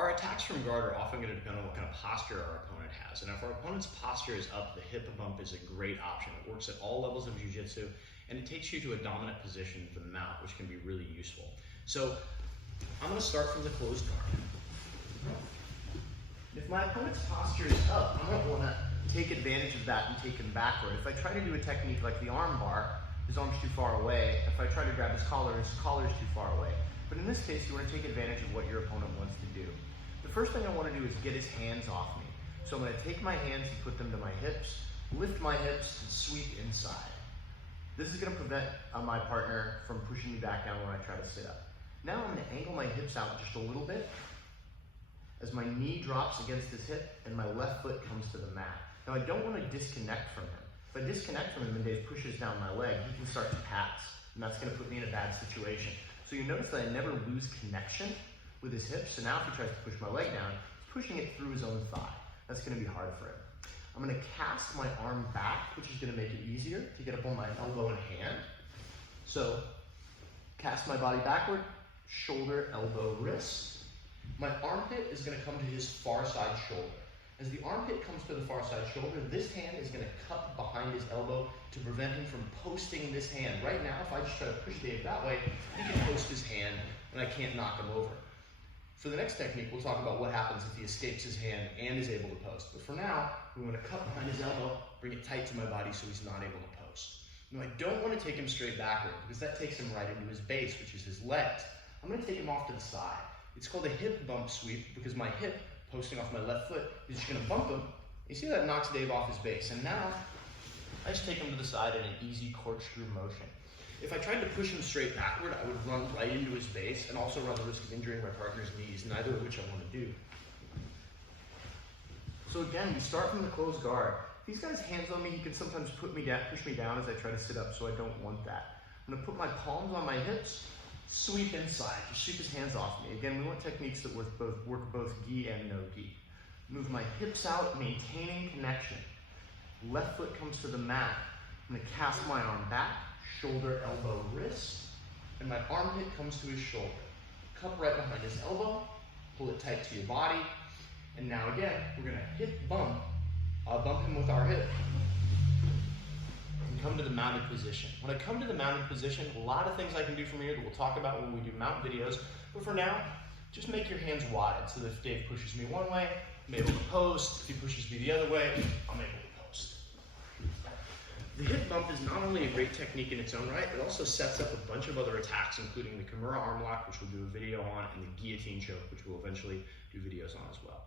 Our attacks from guard are often going to depend on what kind of posture our opponent has. And if our opponent's posture is up, the hip bump is a great option. It works at all levels of jiu-jitsu, and it takes you to a dominant position for the mount, which can be really useful. So I'm going to start from the closed guard. If my opponent's posture is up, I'm going to want to take advantage of that and take him backward. If I try to do a technique like the arm bar, his arm's too far away. If I try to grab his collar's too far away. But in this case, you want to take advantage of what your opponent wants to do. The first thing I want to do is get his hands off me. So I'm going to take my hands and put them to my hips, lift my hips, and sweep inside. This is going to prevent my partner from pushing me back down when I try to sit up. Now I'm going to angle my hips out just a little bit as my knee drops against his hip and my left foot comes to the mat. Now I don't want to disconnect from him. If I disconnect from him and Dave pushes down my leg, he can start to pass, and that's going to put me in a bad situation. So you notice that I never lose connection with his hips, so now if he tries to push my leg down, he's pushing it through his own thigh. That's going to be hard for him. I'm going to cast my arm back, which is going to make it easier to get up on my elbow and hand. So cast my body backward, shoulder, elbow, wrist. My armpit is going to come to his far side shoulder. As the armpit comes to the far side shoulder, this hand is going to cup behind his elbow to prevent him from posting this hand. Right now, if I just try to push Dave that way, he can post his hand and I can't knock him over. For the next technique, we'll talk about what happens if he escapes his hand and is able to post. But for now, we want to cup behind his elbow, bring it tight to my body so he's not able to post. Now, I don't want to take him straight backward because that takes him right into his base, which is his legs. I'm going to take him off to the side. It's called a hip bump sweep because my hip, posting off my left foot, is just going to bump him. You see that knocks Dave off his base. And now, I just take him to the side in an easy corkscrew motion. If I tried to push him straight backward, I would run right into his base and also run the risk of injuring my partner's knees, neither of which I want to do. So again, we start from the closed guard. If he's got his hands on me, he can sometimes push me down as I try to sit up, so I don't want that. I'm going to put my palms on my hips, sweep inside, just sweep his hands off me. Again, we want techniques that work both gi and no gi. Move my hips out, maintaining connection. Left foot comes to the mat. I'm going to cast my arm back, shoulder, elbow, wrist, and my armpit comes to his shoulder. Cup right behind his elbow, pull it tight to your body, and now again, we're going to hip bump. I'll bump him with our hip and come to the mounted position. When I come to the mounted position, a lot of things I can do from here that we'll talk about when we do mount videos, but for now, just make your hands wide so that if Dave pushes me one way, I'm able to post. If he pushes me the other way, I'm able to post. The hip bump is not only a great technique in its own right, it also sets up a bunch of other attacks, including the Kimura arm lock, which we'll do a video on, and the guillotine choke, which we'll eventually do videos on as well.